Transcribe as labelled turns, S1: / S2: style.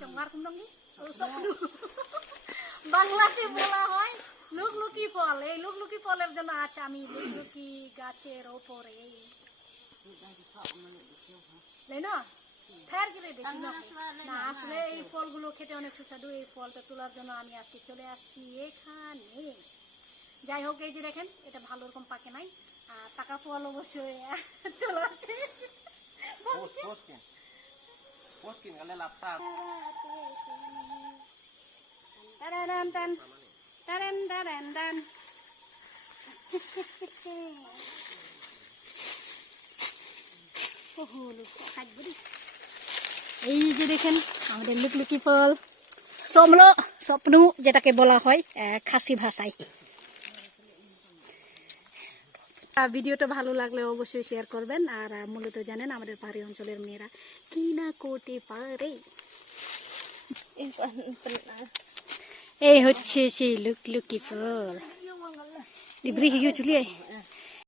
S1: চঙ্গার কুমডঙ্গি বাংলাতে বলা হয় লুকলুকি ফল এই লুকলুকি ফলের জন্য আছে আমি লুকলুকি গাছের ওপরে তাই না ফের গিরে দেখি না না আসলে এই ফলগুলো খেতে অনেক সুস্বাদু এই ফলটা তোলার জন্য আমি আজকে চলে আসছি এখানে যাই হোক এই যে দেখেন এটা ভালো রকম পাকে নাই আর টাকা ফল অবশ্যই চলে আসে
S2: Pos, poskin. Poskin kali laptop.
S1: Tararan, tan. Taran, taran, tan. ওহো, লুকটা থাকবে রে। এই যে দেখেন আমাদের লুকলুকি ফল সমল স্বপ্ন যেটাকে বলা হয় খাসি ভাষায় ভিডিওটা ভালো লাগলে অবশ্যই শেয়ার করবেন। আর মূলত জানেন আমাদের পাহাড়ি অঞ্চলের মেয়েরা কি না করতে পারে? এই হচ্ছে সেই লুকলুকি ফল। ডিব্রি হিগিয়ে চুলিয়ে